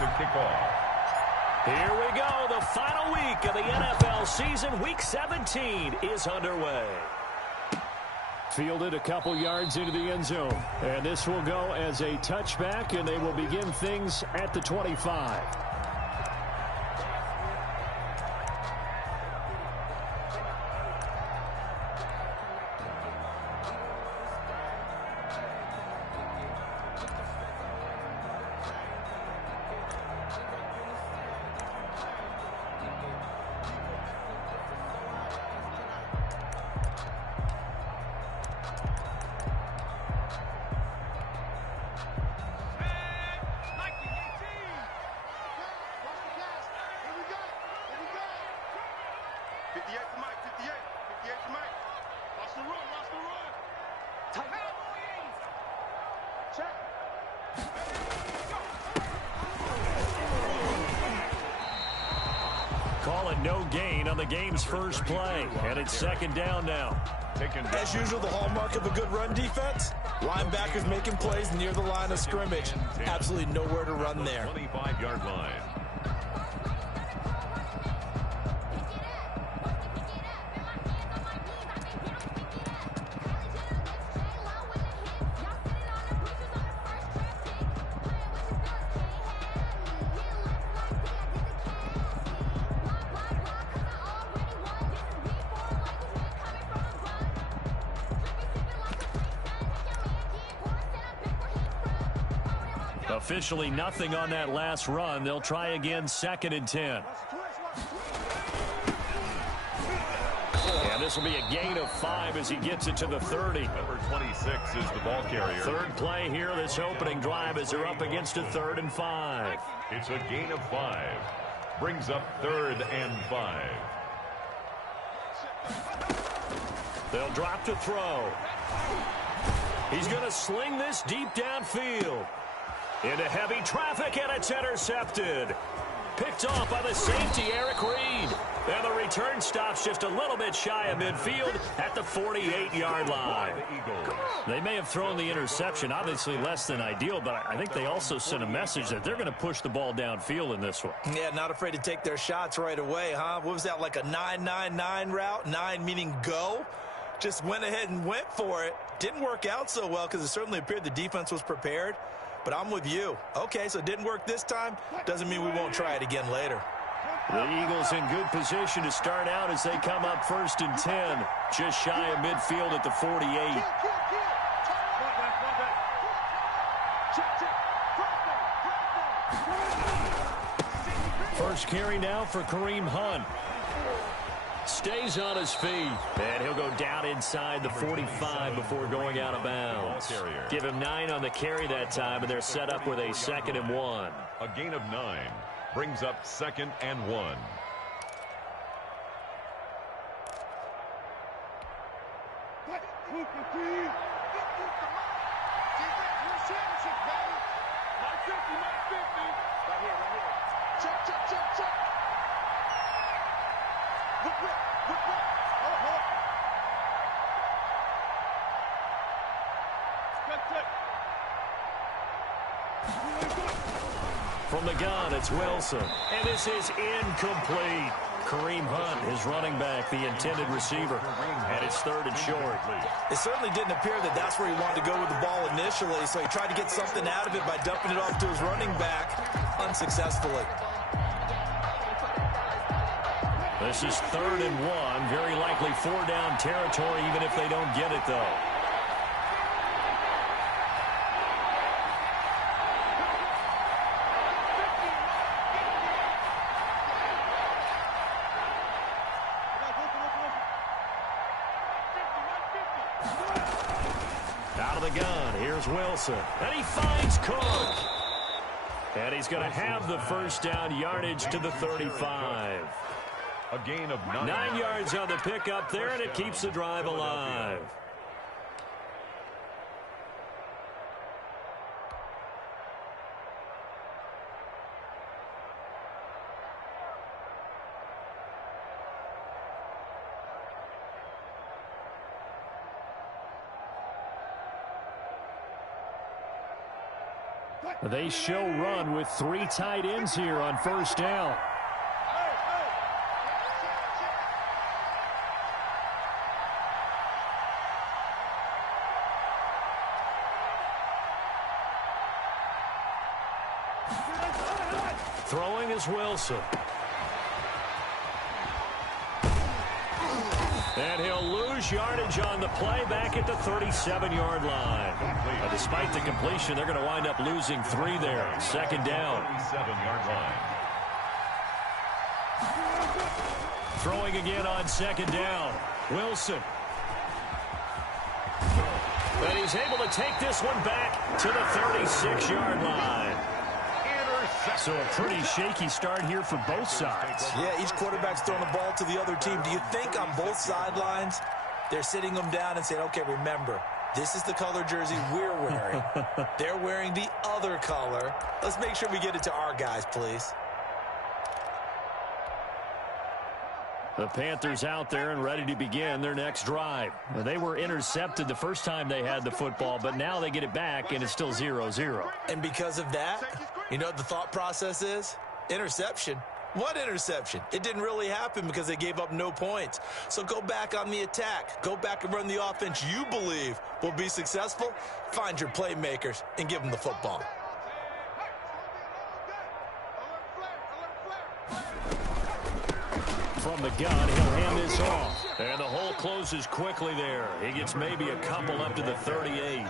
to kick off. Here we go. The final week of the NFL season. Week 17 is underway. Fielded a couple yards into the end zone. And this will go as a touchback, and they will begin things at the 25. Calling no gain on the game's first play, and it's second down now. As usual, the hallmark of a good run defense, linebackers making plays near the line of scrimmage. Absolutely nowhere to run there. 25-yard line. Officially nothing on that last run. They'll try again, 2nd and 10. And this will be a gain of 5 as he gets it to the 30. Number 26 is the ball carrier. Third play here, this opening drive as they're up against a 3rd and 5. It's a gain of 5. Brings up 3rd and 5. They'll drop to throw. He's going to sling this deep downfield. Into heavy traffic, and it's intercepted. Picked off by the safety, Eric Reed. And the return stops just a little bit shy of midfield at the 48-yard line. They may have thrown the interception, obviously less than ideal, but I think they also sent a message that they're going to push the ball downfield in this one. Yeah, not afraid to take their shots right away, huh? What was that, like a 9-9-9 route? 9 meaning go? Just went ahead and went for it. Didn't work out so well because it certainly appeared the defense was prepared. But I'm with you. Okay, so it didn't work this time. Doesn't mean we won't try it again later. The Eagles in good position to start out as they come up 1st and 10. Just shy of midfield at the 48. First carry now for Kareem Hunt. Stays on his feet, and he'll go down inside the 45 before going out of bounds. Give him 9 on the carry that time, and they're set up with a 2nd and 1. A gain of 9 brings up 2nd and 1. From the gun, it's Wilson. And this is incomplete. Kareem Hunt, his running back, the intended receiver. And it's 3rd and short. It certainly didn't appear that that's where he wanted to go with the ball initially, so he tried to get something out of it by dumping it off to his running back unsuccessfully. This is 3rd and 1. Very likely 4-down territory, even if they don't get it, though. Out of the gun, here's Wilson. And he finds Cook. And he's going to have the first down, yardage to the 35. A gain of 9. 9 yards on the pickup there, and it keeps the drive alive. They show run with 3 tight ends here on first down. Throwing is Wilson. And he'll lose yardage on the play back at the 37-yard line. Despite the completion, they're going to wind up losing 3 there. Second down. 37-yard line. Throwing again on second down. Wilson. And he's able to take this one back to the 36-yard line. So a pretty shaky start here for both sides. Yeah, each quarterback's throwing the ball to the other team. Do you think on both sidelines they're sitting them down and saying, okay, remember, this is the color jersey we're wearing. They're wearing the other color. Let's make sure we get it to our guys, please. The Panthers out there and ready to begin their next drive. They were intercepted the first time they had the football, but now they get it back, and it's still 0-0. And because of that, you know what the thought process is? Interception. What interception? It didn't really happen because they gave up no points. So go back on the attack. Go back and run the offense you believe will be successful. Find your playmakers and give them the football. From the gun, he'll hand this off. And the hole closes quickly there. He gets maybe a couple up to the 38.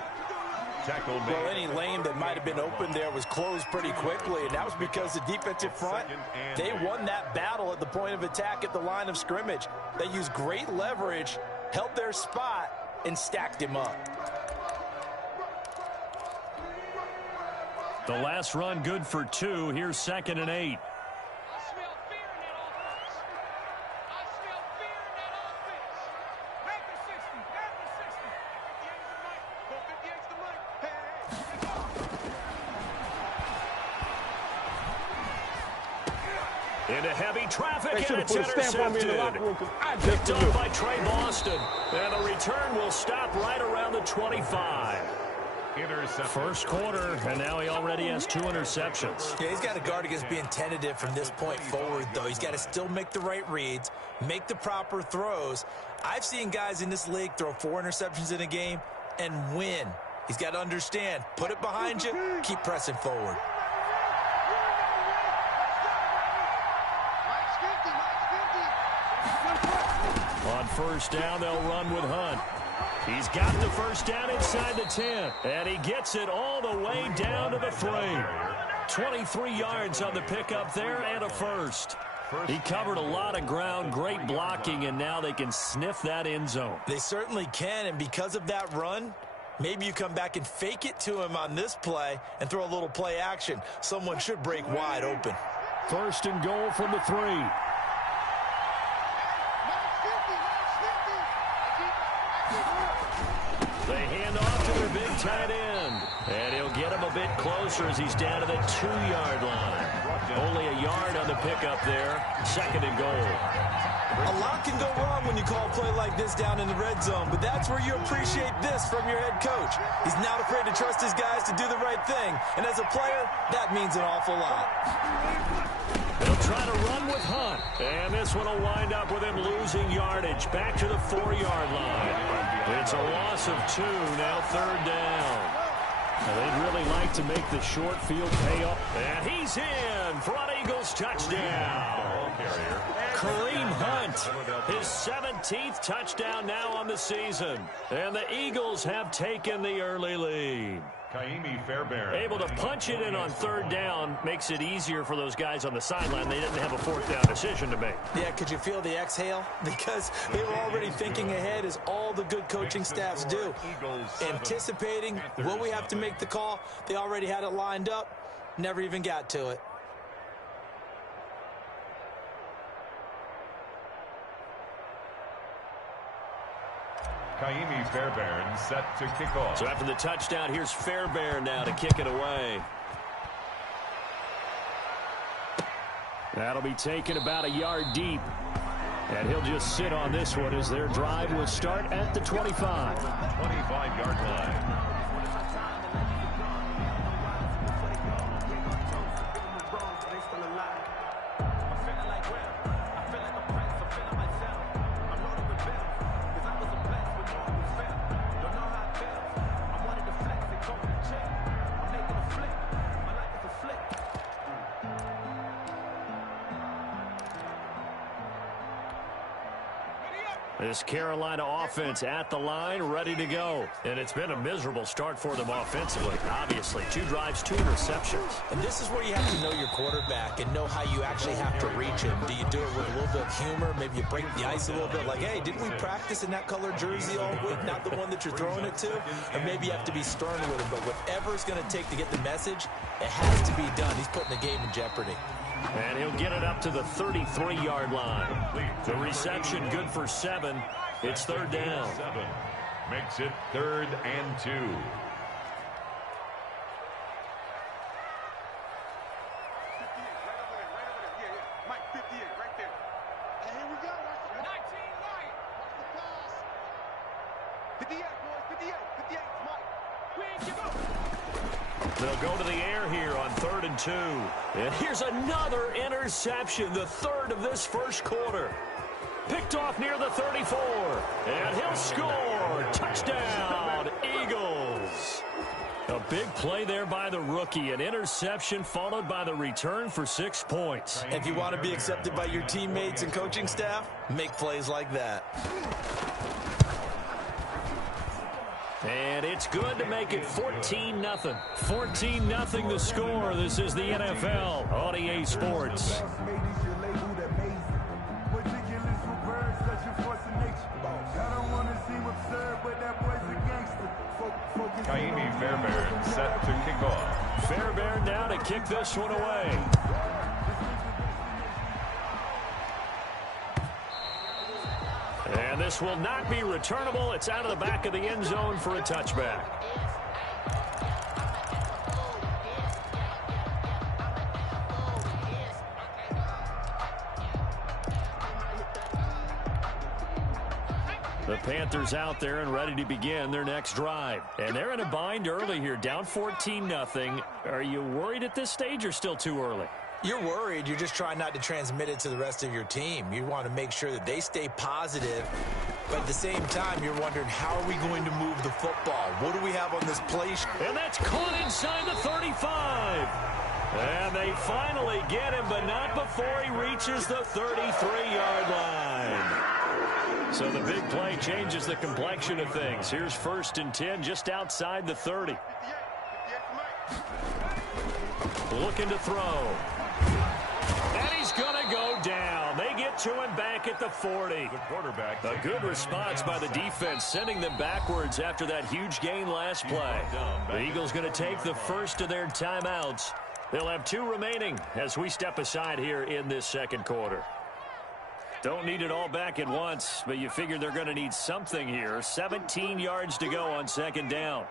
Well, any lane that might have been open there was closed pretty quickly, and that was because the defensive front, they won that battle at the point of attack at the line of scrimmage. They used great leverage, held their spot, and stacked him up. The last run good for 2. Here's 2nd and 8. Into heavy traffic, and it's intercepted. Picked off by Trey Boston. And the return will stop right around the 25. First quarter, and now he already has 2 interceptions. Yeah, he's got to guard against being tentative from this point forward, though. He's got to still make the right reads, make the proper throws. I've seen guys in this league throw 4 interceptions in a game and win. He's got to understand, put it behind you, keep pressing forward. On first down, they'll run with Hunt. He's got the first down inside the 10, and he gets it all the way down to the 3. 23 yards on the pickup there and a first. He covered a lot of ground, great blocking, and now they can sniff that end zone. They certainly can, and because of that run, maybe you come back and fake it to him on this play and throw a little play action. Someone should break wide open. First and goal from the 3. They hand off to their big tight end. And he'll get him a bit closer as he's down to the 2-yard line. Only a yard on the pickup there. 2nd and goal. A lot can go wrong when you call a play like this down in the red zone, but that's where you appreciate this from your head coach. He's not afraid to trust his guys to do the right thing, and as a player, that means an awful lot. They'll try to run with Hunt, and this one will wind up with him losing yardage back to the 4-yard line. It's a loss of 2, now 3rd down. Now they'd really like to make the short field pay off. And he's in for an Eagles touchdown. Kareem Hunt, his 17th touchdown now on the season. And the Eagles have taken the early lead. Able to punch it in on 3rd down makes it easier for those guys on the sideline. They didn't have a 4th down decision to make. Yeah, could you feel the exhale? Because they were already thinking ahead, as all the good coaching staffs do. Anticipating, will we have to make the call? They already had it lined up, never even got to it. Kaimi Fairbairn set to kick off. So after the touchdown, here's Fairbairn now to kick it away. That'll be taken about a yard deep. And he'll just sit on this one as their drive will start at the 25. 25-yard line. This Carolina offense at the line, ready to go. And it's been a miserable start for them offensively, obviously. 2 drives, 2 interceptions. And this is where you have to know your quarterback and know how you actually have to reach him. Do you do it with a little bit of humor? Maybe you break the ice a little bit, like, hey, didn't we practice in that color jersey all week? Not the one that you're throwing it to? Or maybe you have to be stern with him. But whatever it's going to take to get the message, it has to be done. He's putting the game in jeopardy. And he'll get it up to the 33-yard line. The reception good for 7. It's third down. 7 makes it 3rd and 2. They'll go to the air here on 3rd and 2. And here's another interception, the 3rd of this first quarter. Picked off near the 34. And he'll score. Touchdown, Eagles. A big play there by the rookie. An interception followed by the return for 6 points. If you want to be accepted by your teammates and coaching staff, make plays like that. And it's good to make it 14-0. 14-0 the score. This is the NFL on EA Sports. Kaimi Fairbairn set to kick off. Fairbairn now to kick this one away. And this will not be returnable. It's out of the back of the end zone for a touchback. The Panthers out there and ready to begin their next drive. And they're in a bind early here, down 14-0. Are you worried at this stage or still too early? You're worried. You're just trying not to transmit it to the rest of your team. You want to make sure that they stay positive. But at the same time, you're wondering, how are we going to move the football? What do we have on this play? And that's caught inside the 35. And they finally get him, but not before he reaches the 33-yard line. So the big play changes the complexion of things. Here's 1st and 10 just outside the 30. Looking to throw. And he's going to go down. They get to him back at the 40. The quarterback. A good response by the defense, sending them backwards after that huge gain last play. The Eagles going to take the first of their timeouts. They'll have 2 remaining as we step aside here in this second quarter. Don't need it all back at once, but you figure they're going to need something here. 17 yards to go on 2nd down.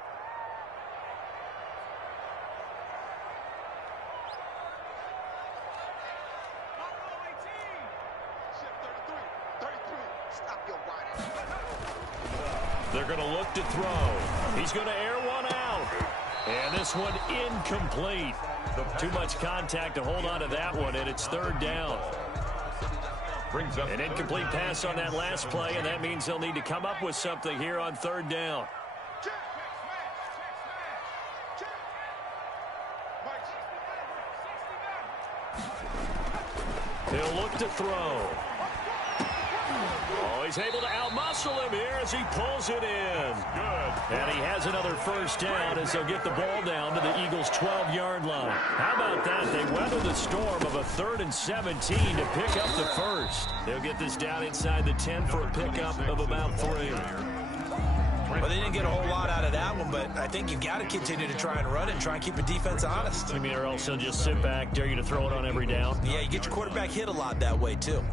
They're going to look to throw. He's going to air one out. And this one incomplete. Too much contact to hold on to that one, and it's 3rd down. Brings up an incomplete pass on that last play, and that means they'll need to come up with something here on 3rd down. He'll look to throw. Oh, he's able to outmuscle him here as he pulls it in. good. And he has another first down as they'll get the ball down to the Eagles' 12-yard line. How about that? They weather the storm of a 3rd and 17 to pick up the first. They'll get this down inside the 10 for a pickup of about 3. Well, they didn't get a whole lot out of that one, but I think you've got to continue to try and run and try and keep the defense honest. You mean, or else they'll just sit back, dare you to throw it on every down? Yeah, you get your quarterback hit a lot that way, too.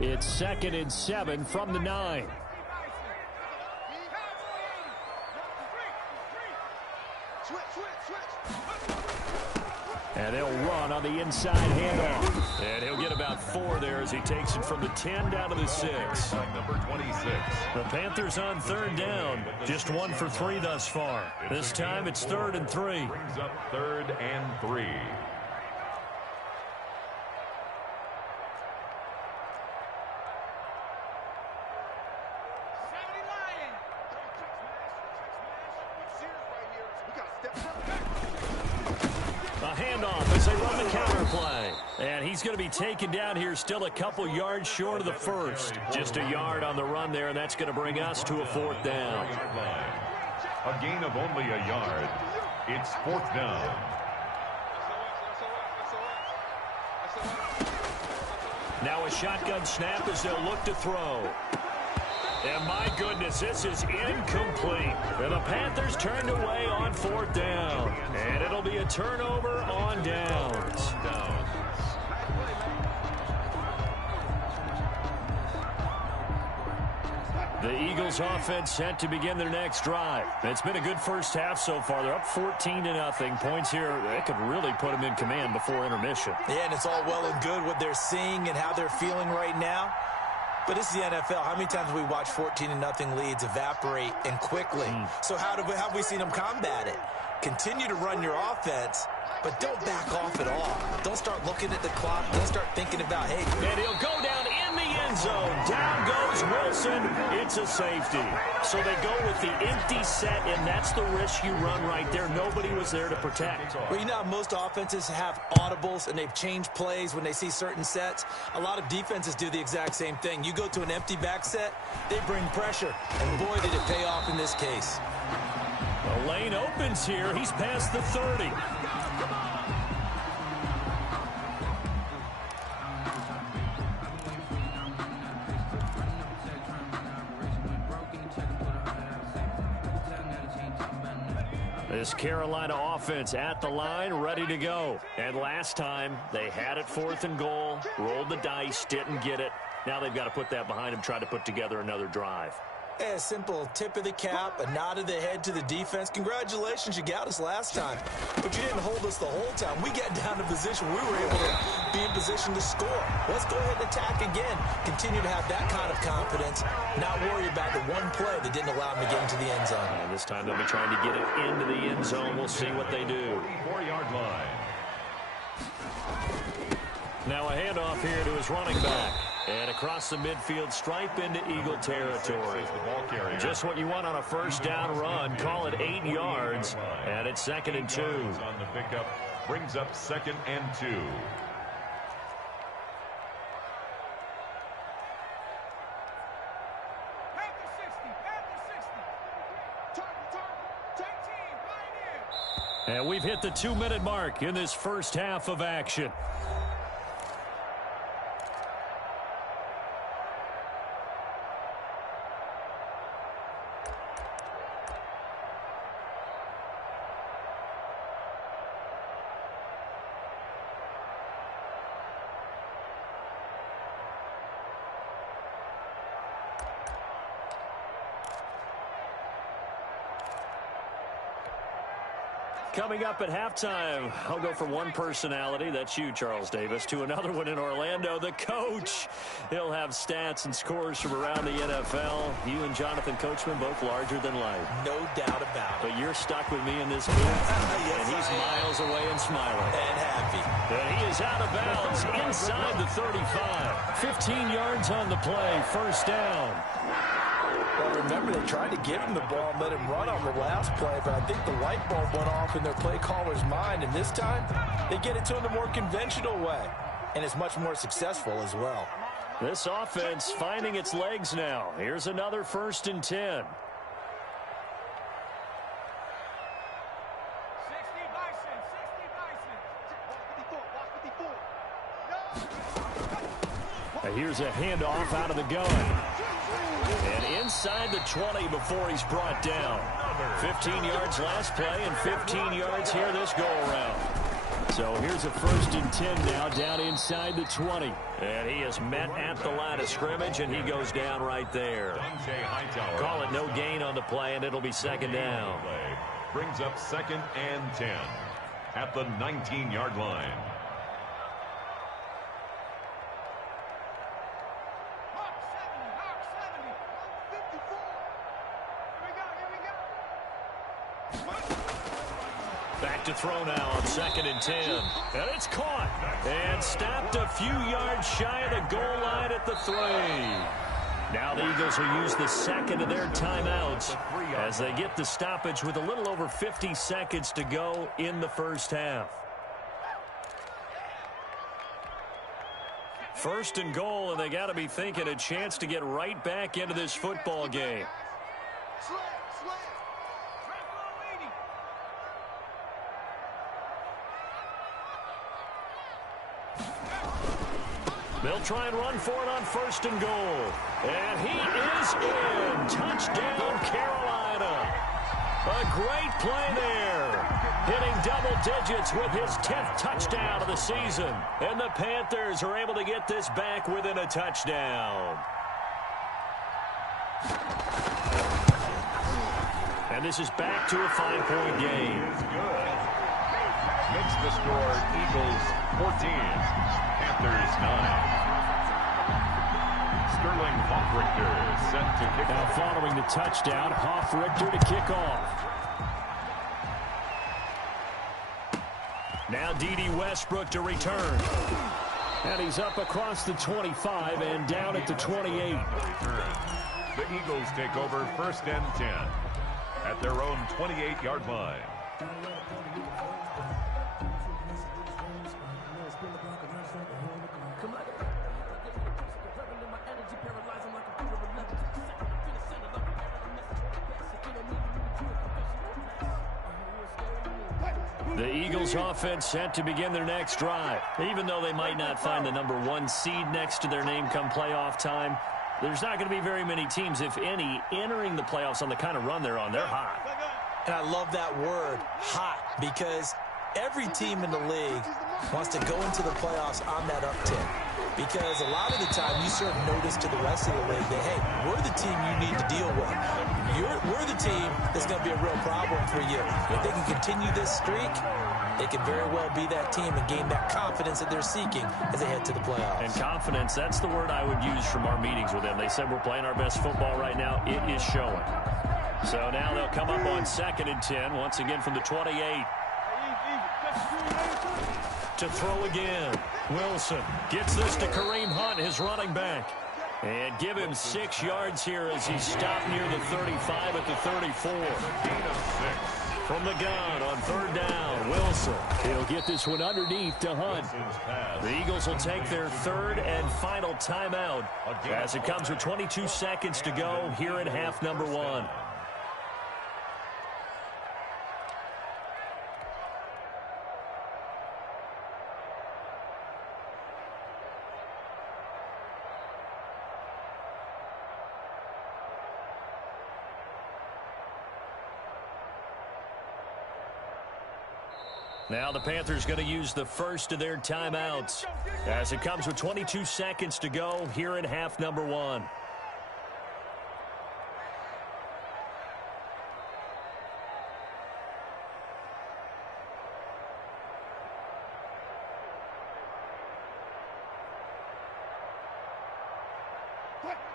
It's 2nd and 7 from the 9. And they'll run on the inside handoff. And he'll get about 4 there as he takes it from the 10 down to the 6. Number 26. The Panthers on 3rd down. Just 1 for 3 thus far. This time it's 3rd and 3. Brings up 3rd and 3. A handoff as they run the counter play. And he's going to be taken down here, still a couple yards short of the first. Just a yard on the run there, and that's going to bring us to a 4th down. A gain of only a yard. It's 4th down. Now a shotgun snap as they'll look to throw. And my goodness, this is incomplete. And the Panthers turned away on 4th down. And it'll be a turnover on downs. The Eagles offense set to begin their next drive. It's been a good first half so far. They're up 14-0. Points here, they could really put them in command before intermission. Yeah, and it's all well and good what they're seeing and how they're feeling right now. But this is the NFL. How many times have we watched 14-0 leads evaporate and quickly? So how have we seen them combat it? Continue to run your offense, but don't back off at all. Don't start looking at the clock. Don't start thinking about, hey. And he'll go down in the end zone. Down goes Wilson. It's a safety. So they go with the empty set, and that's the risk you run right there. Nobody was there to protect. Well, you know how most offenses have audibles, and they've changed plays when they see certain sets. A lot of defenses do the exact same thing. You go to an empty back set, they bring pressure. And boy, did it pay off in this case. The lane opens here. He's past the 30. This Carolina offense at the line, ready to go. And last time, they had it 4th and goal, rolled the dice, didn't get it. Now they've got to put that behind them, try to put together another drive. A simple tip of the cap, a nod of the head to the defense. Congratulations, you got us last time. But you didn't hold us the whole time. We got down to position. We were able to be in position to score. Let's go ahead and attack again. Continue to have that kind of confidence. Not worry about the one play that didn't allow them to get into the end zone. And this time they'll be trying to get it into the end zone. We'll see what they do. 4-yard line. Now a handoff here to his running back. And across the midfield stripe into Eagle territory. Just what you want on a first down run. Call it 8 yards. And it's 2nd and 2. On the pickup brings up 2nd and 2. And we've hit the 2-minute mark in this first half of action. Coming up at halftime, I'll go from one personality, that's you, Charles Davis, to another one in Orlando, the coach. He'll have stats and scores from around the NFL. You and Jonathan Coachman, both larger than life. No doubt about it. But you're stuck with me in this booth, Yes, and he's miles away and smiling. And happy. And he is out of bounds inside the 35. 15 yards on the play, first down. Well, remember, they tried to give him the ball and let him run on the last play, but I think the light bulb went off in their play caller's mind, and this time they get it to him the more conventional way, and it's much more successful as well. This offense finding its legs now. Here's another 1st and 10. Here's a handoff out of the gun. And inside the 20 before he's brought down. 15 yards last play and 15 yards here this go-around. So here's a 1st and 10 now down inside the 20. And he is met at the line of scrimmage, and he goes down right there. Call it no gain on the play, and it'll be 2nd down. Brings up 2nd and 10 at the 19-yard line. Back to throw now on 2nd and 10. And it's caught. And stopped a few yards shy of the goal line at the 3. Now the Eagles will use the 2nd of their timeouts as they get the stoppage with a little over 50 seconds to go in the first half. First and goal, and they got to be thinking a chance to get right back into this football game. They'll try and run for it on first and goal. And he is in. Touchdown, Carolina. A great play there. Hitting double digits with his 10th touchdown of the season. And the Panthers are able to get this back within a touchdown. And this is back to a 5-point game. Makes the score Eagles 14, Panthers 9. Sterling Hoffrichter set to kick now off. Following the touchdown, Hoffrichter to kick off. Now D.D. Westbrook to return. And he's up across the 25 and down at the 28. The Eagles take over first and 10 at their own 28-yard line. The Eagles offense set to begin their next drive. Even though they might not find the number 1 seed next to their name come playoff time, there's not going to be very many teams, if any, entering the playoffs on the kind of run they're on. They're hot. And I love that word, hot, because every team in the league wants to go into the playoffs on that uptick. Because a lot of the time you serve notice to the rest of the league that, hey, we're the team you need to deal with. We're the team that's going to be a real problem for you. If they can continue this streak, they can very well be that team and gain that confidence that they're seeking as they head to the playoffs. And confidence, that's the word I would use from our meetings with them. They said we're playing our best football right now. It is showing. So now they'll come up on 2nd and 10, once again from the 28. To throw again. Wilson gets this to Kareem Hunt, his running back. And give him 6 yards here as he stopped near the 35 at the 34. From the gun on 3rd down, Wilson. He'll get this one underneath to Hunt. The Eagles will take their 3rd and final timeout as it comes with 22 seconds to go here in half number 1. Now the Panthers going to use the first of their timeouts as it comes with 22 seconds to go here in half number 1.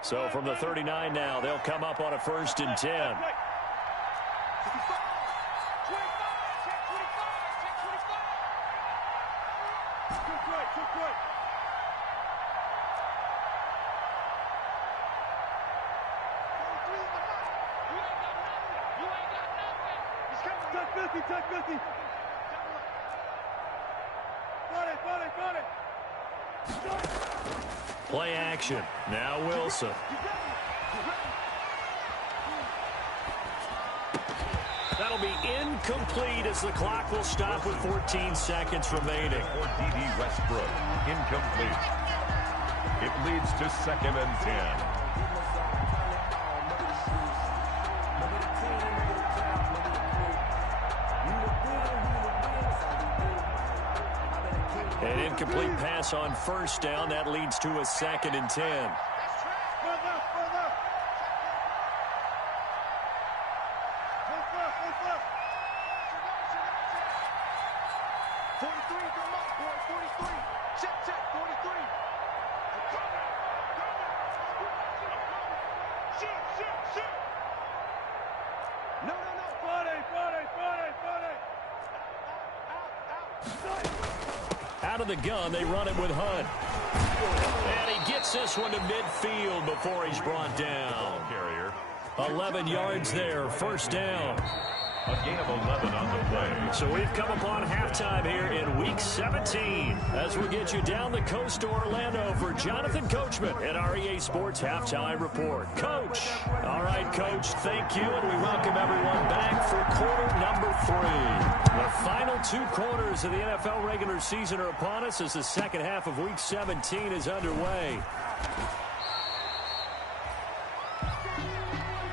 So from the 39 now, they'll come up on a 1st and 10. Play action. Now Wilson. That'll be incomplete as the clock will stop with 14 seconds remaining. For D.D. Westbrook, incomplete. It leads to 2nd and 10. An incomplete pass on 1st down. That leads to a 2nd and 10. Out of the gun, they run it with Hunt. And he gets this one to midfield before he's brought down. 11 yards there, 1st down. A gain of 11 on the play. So we've come upon halftime here in Week 17 as we get you down the coast to Orlando for Jonathan Coachman at our EA Sports Halftime Report. Coach. All right, Coach, thank you, and we welcome everyone back for quarter number 3. The final 2 quarters of the NFL regular season are upon us as the second half of Week 17 is underway.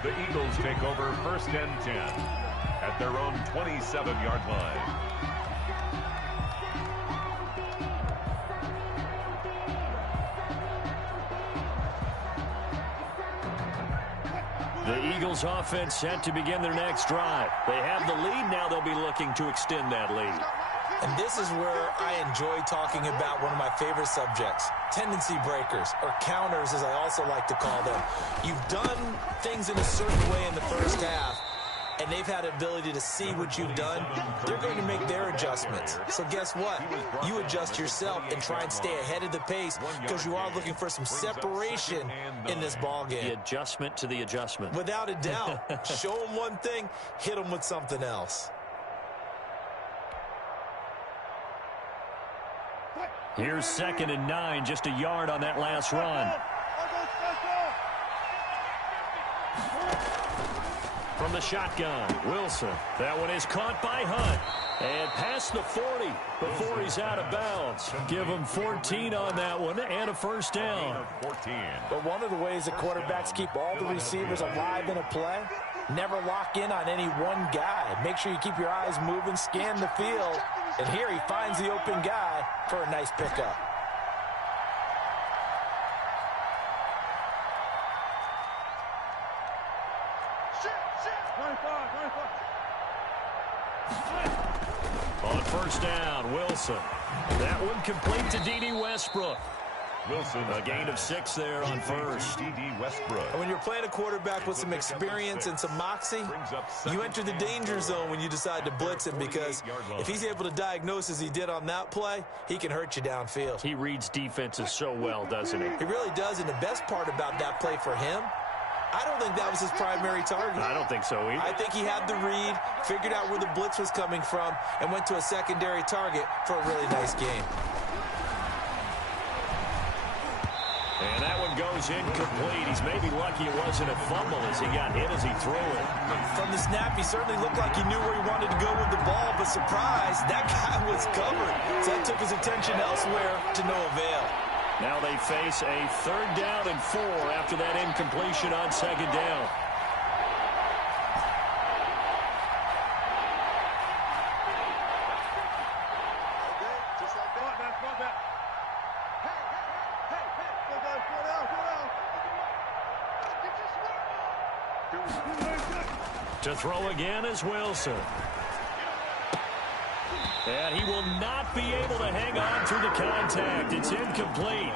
The Eagles take over 1st and 10 at their own 27-yard line. The Eagles offense set to begin their next drive. They have the lead. Now they'll be looking to extend that lead. And this is where I enjoy talking about one of my favorite subjects, tendency breakers, or counters as I also like to call them. You've done things in a certain way in the first half, and they've had the ability to see what you've done. They're going to make their adjustments. So guess what? You adjust yourself and try and stay ahead of the pace because you are looking for some separation in this ball game. The adjustment to the adjustment. Without a doubt. Show them one thing, hit them with something else. Here's 2nd and 9, just a yard on that last run. From the shotgun, Wilson. That one is caught by Hunt. And past the 40 before he's out of bounds. Give him 14 on that one and a first down. But one of the ways that quarterbacks keep all the receivers alive in a play, never lock in on any one guy. Make sure you keep your eyes moving, scan the field. And here he finds the open guy for a nice pickup. On first down, Wilson. That one complete to D.D. Westbrook. Wilson, a gain of 6 there on first. D.D. Westbrook. And when you're playing a quarterback with some experience and some moxie, you enter the danger zone when you decide to blitz him, because if he's able to diagnose as he did on that play, he can hurt you downfield. He reads defenses so well, doesn't he? He really does, and the best part about that play for him, I don't think that was his primary target. I don't think so either. I think he had the read, figured out where the blitz was coming from, and went to a secondary target for a really nice game. And that one goes incomplete. He's maybe lucky it wasn't a fumble as he got hit as he threw it. From the snap, he certainly looked like he knew where he wanted to go with the ball, but surprise, that guy was covered. So that took his attention elsewhere to no avail. Now they face a 3rd down and 4 after that incompletion on 2nd down. To throw again is Wilson. And he will not be able to hang on through the contact. It's incomplete.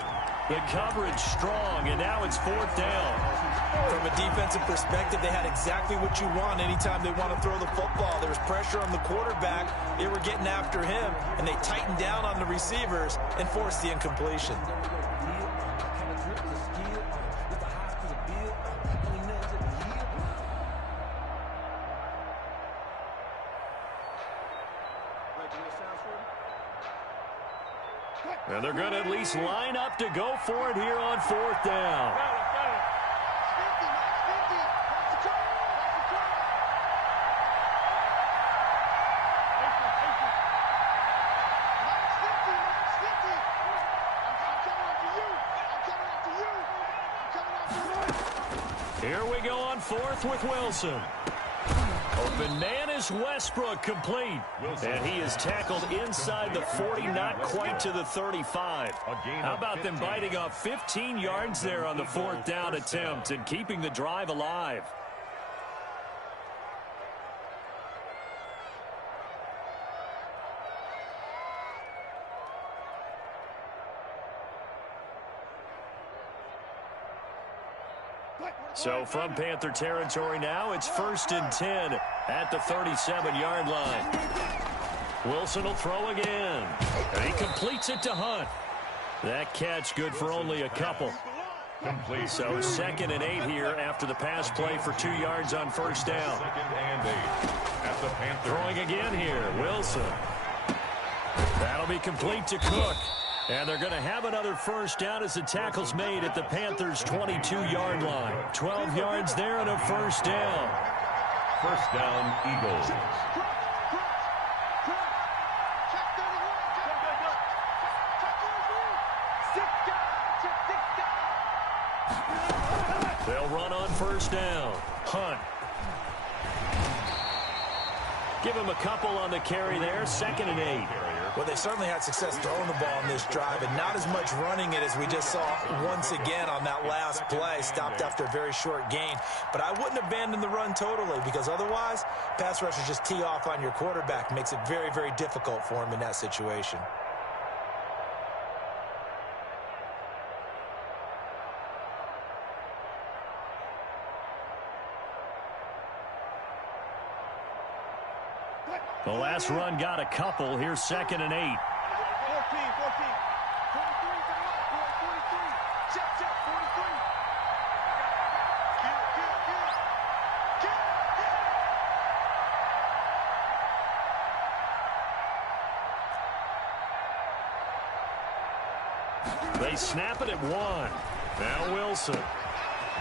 The coverage strong, and now it's 4th down. From a defensive perspective, they had exactly what you want anytime they want to throw the football. There was pressure on the quarterback. They were getting after him, and they tightened down on the receivers and forced the incompletion. And they're going to at least line up to go for it here on 4th down. Here we go on 4th with Wilson. Open man is Westbrook, complete. And he is tackled inside the 40, not quite to the 35. How about them biting off 15 yards there on the 4th down attempt and keeping the drive alive? So from Panther territory now, it's 1st and 10 at the 37-yard line. Wilson will throw again. And he completes it to Hunt. That catch good for only a couple. Complete. So 2nd and 8 here after the pass play for 2 yards on first down. 2nd and 8 at the Panthers. Throwing again here, Wilson. That'll be complete to Cook. And they're going to have another first down as the tackle's made at the Panthers' 22-yard line. 12 yards there and a first down. First down, Eagles. They'll run on first down. Hunt. Give him a couple on the carry there. 2nd and 8. Well, they certainly had success throwing the ball in this drive, and not as much running it as we just saw once again on that last play. Stopped after a very short gain. But I wouldn't abandon the run totally, because otherwise, pass rushers just tee off on your quarterback. Makes it very, very difficult for him in that situation. The last run got a couple. Here's 2nd and 8. 14, 43. Check, 43. They snap it at 1. Now Wilson.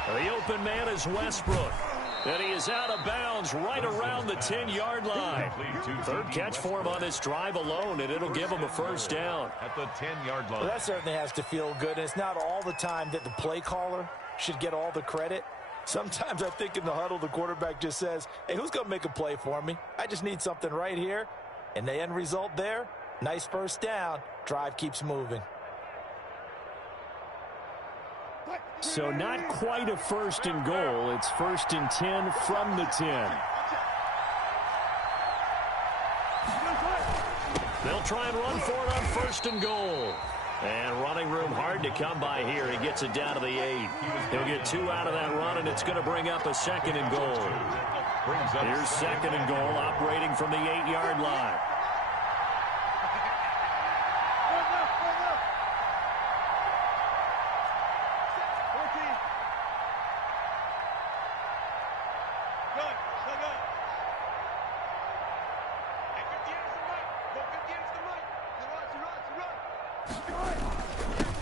The open man is Westbrook. And he is out of bounds right around the 10-yard line. 3rd catch for him on this drive alone, and it'll give him a first down. At the 10-yard line. Well, that certainly has to feel good. And it's not all the time that the play caller should get all the credit. Sometimes I think in the huddle, the quarterback just says, hey, who's going to make a play for me? I just need something right here. And the end result there, nice first down. Drive keeps moving. So not quite a 1st and goal. It's 1st and 10 from the 10. They'll try and run for it on 1st and goal. And running room hard to come by here. He gets it down to the 8. He'll get 2 out of that run, and it's going to bring up a 2nd and goal. Here's 2nd and goal, operating from the 8-yard line.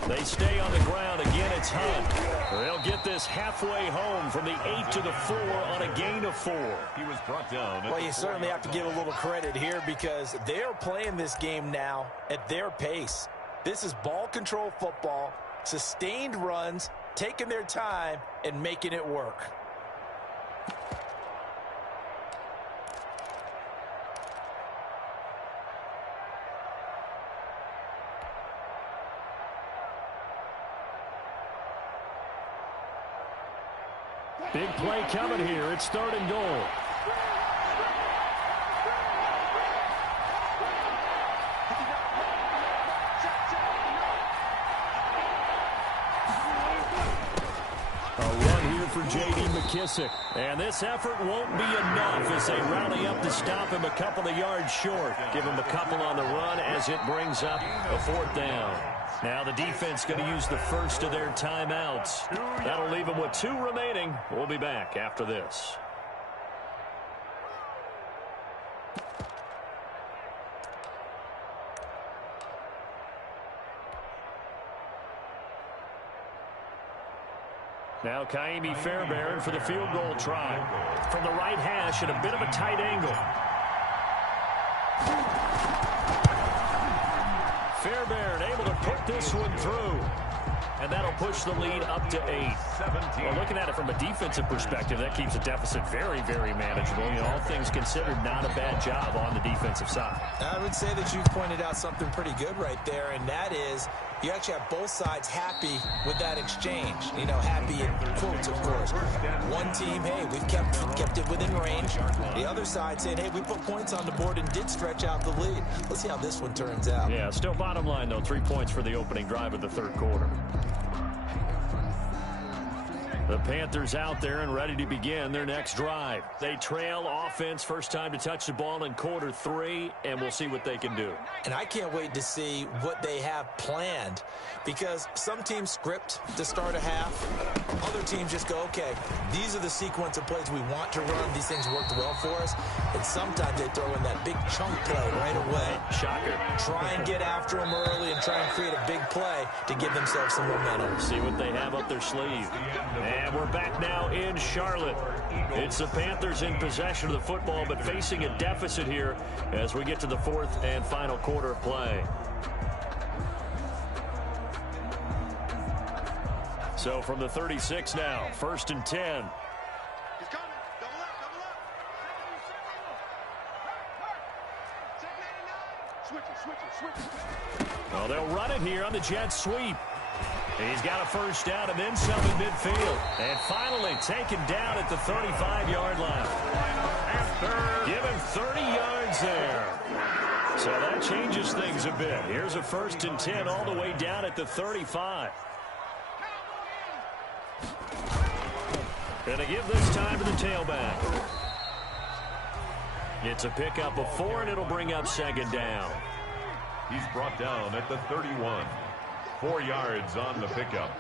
They stay on the ground. Again, it's Hunt. They'll get this halfway home from the 8 to the 4 on a gain of 4. He was brought down. Well, you certainly have to give a little credit here because they're playing this game now at their pace. This is ball control football, sustained runs, taking their time, and making it work. Big play coming here. It's 3rd and goal. A run here for J.D. McKissick. And this effort won't be enough as they rally up to stop him a couple of yards short. Give him a couple on the run as it brings up a 4th down. Now the defense going to use the first of their timeouts. That'll leave them with 2 remaining. We'll be back after this. Now Kaimi Fairbairn for the field goal try. From the right hash at a bit of a tight angle. Fairbairn able to put this one through. And that'll push the lead up to 8. Well, looking at it from a defensive perspective, that keeps the deficit very, very manageable. You know, all things considered, not a bad job on the defensive side. I would say that you pointed out something pretty good right there, and that is you actually have both sides happy with that exchange. You know, happy in quotes, of course. One team, hey, we've kept it within range. The other side saying, hey, we put points on the board and did stretch out the lead. Let's see how this one turns out. Yeah, still bottom line, though, 3 points for the opening drive of the 3rd quarter. The Panthers out there and ready to begin their next drive. They trail offense, first time to touch the ball in quarter 3, and we'll see what they can do. And I can't wait to see what they have planned, because some teams script to start a half. Other teams just go, okay, these are the sequence of plays we want to run. These things worked well for us. And sometimes they throw in that big chunk play right away. Shocker. Try and get after them early and try and create a big play to give themselves some momentum. See what they have up their sleeve. And we're back now in Charlotte. It's the Panthers in possession of the football, but facing a deficit here as we get to the 4th and final quarter of play. So from the 36 now, 1st and 10. Well, they'll run it here on the jet sweep. He's got a first down and then some in midfield. And finally taken down at the 35-yard line. Give him 30 yards there. So that changes things a bit. Here's a 1st and 10 all the way down at the 35. Gonna give this time to the tailback. It's a pickup of 4, and it'll bring up 2nd down. He's brought down at the 31. 4 yards on the pickup.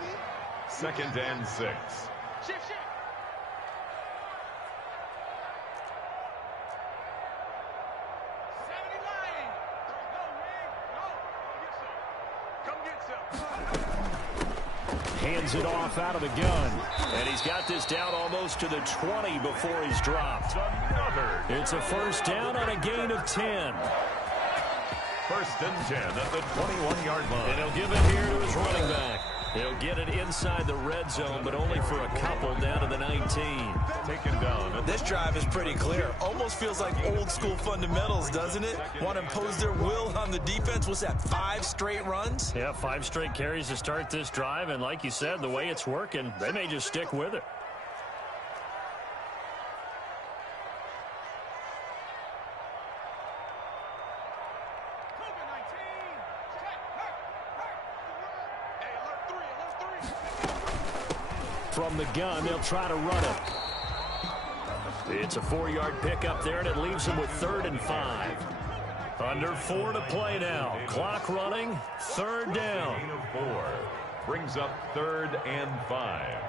2nd and 6. Hands it off out of the gun. And he's got this down almost to the 20 before he's dropped. It's a 1st down on a gain of 10. 1st and 10 at the 21-yard line. And he'll give it here to his running back. He'll get it inside the red zone, but only for a couple down to the 19. Taken down. This drive is pretty clear. Almost feels like old school fundamentals, doesn't it? Want to impose their will on the defense. What's that, 5 straight runs? Yeah, 5 straight carries to start this drive. And like you said, the way it's working, they may just stick with it. From the gun, they'll try to run it. It's a 4-yard pickup there, and it leaves them with 3rd and 5. Under 4 to play now. Clock running, 3rd down. Gain of 4 brings up 3rd and 5.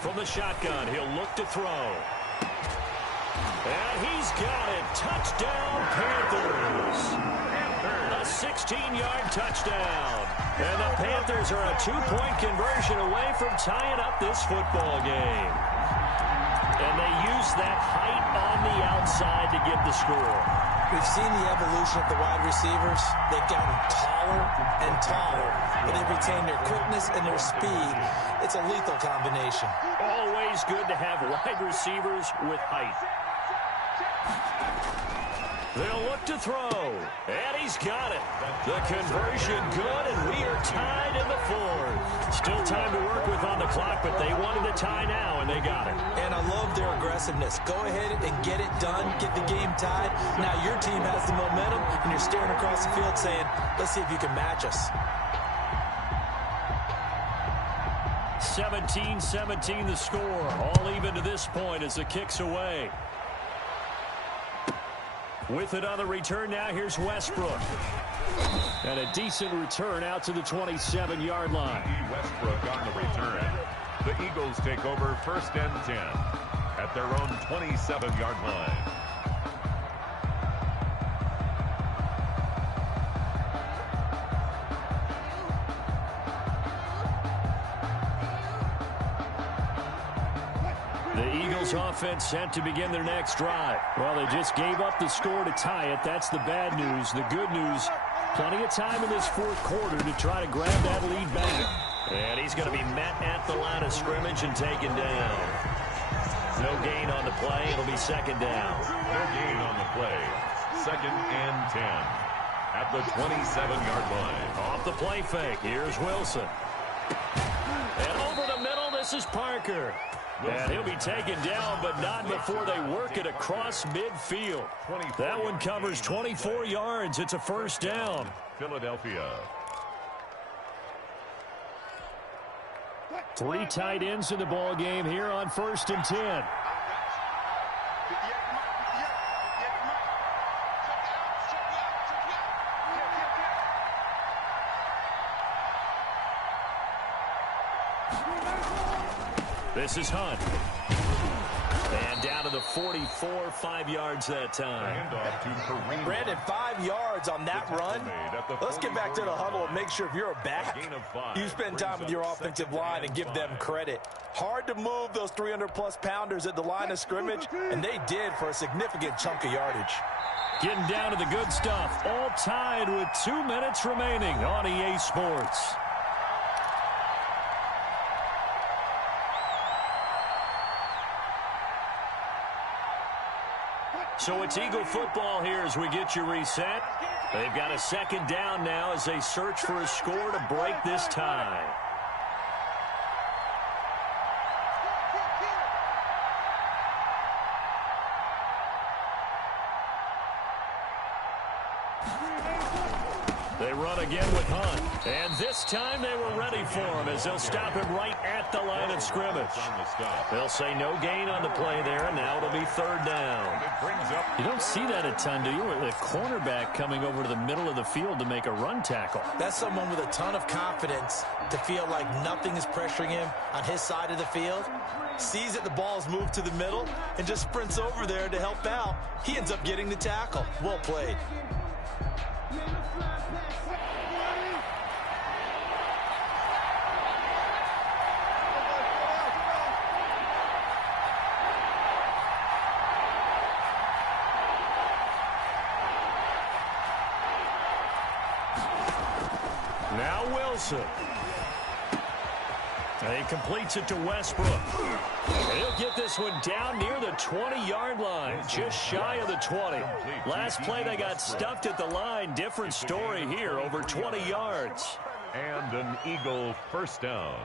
From the shotgun, he'll look to throw. And he's got it. Touchdown, Panthers. A 16-yard touchdown. And the Panthers are a 2-point conversion away from tying up this football game. And they use that height on the outside to get the score. We've seen the evolution of the wide receivers. They've gotten taller and taller, but they've retained their quickness and their speed. It's a lethal combination. Always good to have wide receivers with height. They'll look to throw, and he's got it. The conversion good, and we are tied in the 4th. Still time to work with on the clock, but they wanted the tie now, and they got it. And I love their aggressiveness. Go ahead and get it done, get the game tied. Now your team has the momentum, and you're staring across the field saying, let's see if you can match us. 17-17 the score. All even to this point as the kick's away. With it on the return now, here's Westbrook. And a decent return out to the 27-yard line. Westbrook on the return. The Eagles take over 1st and 10 at their own 27-yard line. Offense set to begin their next drive. Well, they just gave up the score to tie it. That's the bad news. The good news, plenty of time in this 4th quarter to try to grab that lead back. And he's going to be met at the line of scrimmage and taken down. No gain on the play. It'll be 2nd down. No gain on the play. 2nd and 10 at the 27-yard line. Off the play fake. Here's Wilson. And over the middle, this is Parker. And he'll be taken down, but not before they work it across midfield. That one covers 24 yards. It's a first down. Philadelphia. 3 tight ends in the ball game here on 1st and 10. This is Hunt. And down to the 44, 5 yards that time. Brandon, 5 yards on that run. Let's get back to the huddle and make sure if you're a back, you spend time with your offensive line and give them credit. Hard to move those 300-plus pounders at the line of scrimmage, and they did for a significant chunk of yardage. Getting down to the good stuff. All tied with 2 minutes remaining on EA Sports. So it's Eagle football here as we get you reset. They've got a second down now as they search for a score to break this tie. They run again with Hunt. And this time they were ready for him as they'll stop him right at the line of scrimmage. They'll say no gain on the play there, and now it'll be 3rd down. You don't see that a ton, do you? With a cornerback coming over to the middle of the field to make a run tackle. That's someone with a ton of confidence to feel like nothing is pressuring him on his side of the field. Sees that the ball's moved to the middle and just sprints over there to help out. He ends up getting the tackle. Well played. Now Wilson. He completes it to Westbrook. And he'll get this one down near the 20-yard line, just shy of the 20. Last play they got stuffed at the line. Different story here, over 20 yards. And an Eagle first down.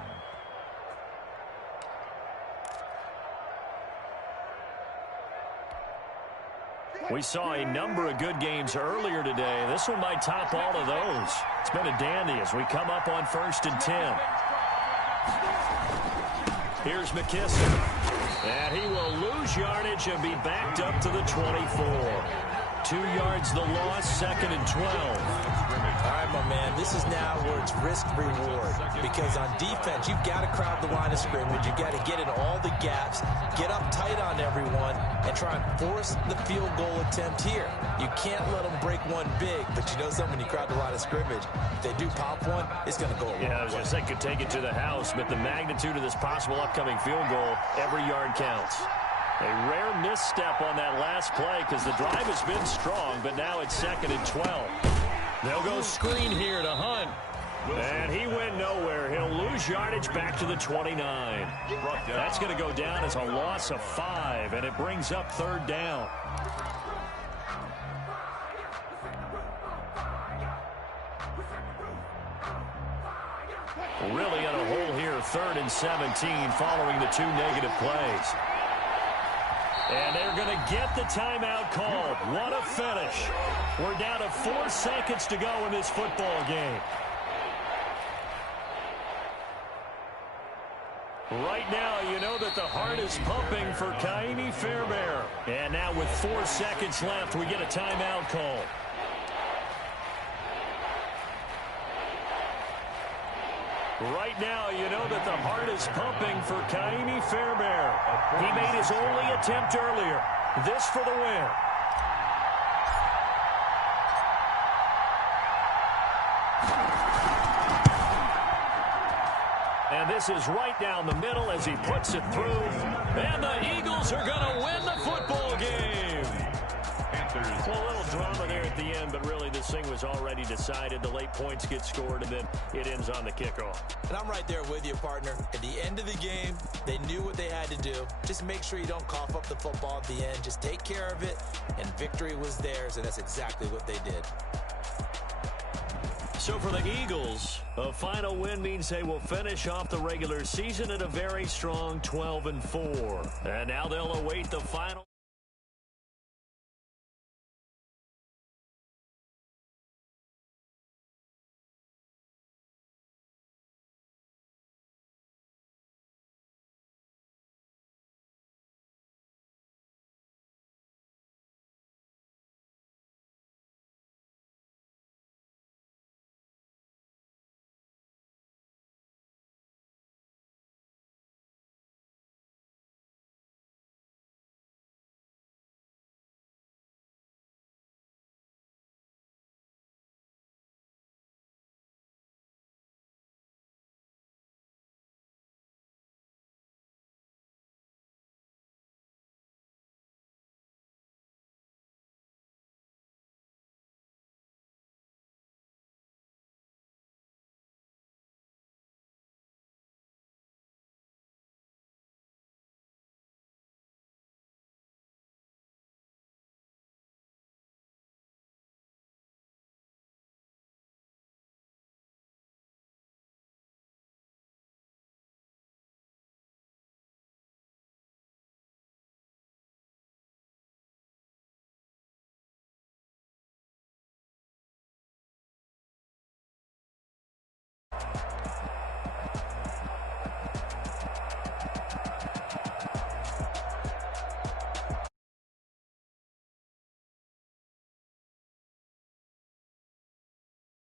We saw a number of good games earlier today. This one might top all of those. It's been a dandy as we come up on 1st and 10. Here's McKissick. And he will lose yardage and be backed up to the 24. 2 yards the loss, 2nd and 12. All right, my man, this is now where it's risk-reward. Because on defense, you've got to crowd the line of scrimmage. You've got to get in all the gaps, get up tight on everyone, and try and force the field goal attempt here. You can't let them break one big, but you know something, when you crowd the line of scrimmage, if they do pop one, it's going to go a long way. Yeah, I was going to say could take it to the house, but the magnitude of this possible upcoming field goal, every yard counts. A rare misstep on that last play because the drive has been strong, but now it's 2nd and 12. They'll go screen here to Hunt. And he went nowhere. He'll lose yardage back to the 29. That's going to go down as a loss of 5, and it brings up 3rd down. Really in a hole here, 3rd and 17 following the 2 negative plays. And they're going to get the timeout called. What a finish. We're down to 4 seconds to go in this football game. Right now, you know that the heart is pumping for Kaimi Fairbairn. And now with 4 seconds left, we get a timeout call. Right now, you know that the heart is pumping for Kaimi Fairbairn. He made his only attempt earlier. This for the win. And this is right down the middle as he puts it through. And the Eagles are going to win the football game. Well, a little drama there at the end, but really this thing was already decided. The late points get scored, and then it ends on the kickoff. And I'm right there with you, partner. At the end of the game, they knew what they had to do. Just make sure you don't cough up the football at the end. Just take care of it, and victory was theirs, and that's exactly what they did. So for the Eagles, a final win means they will finish off the regular season at a very strong 12-4. And now they'll await the final.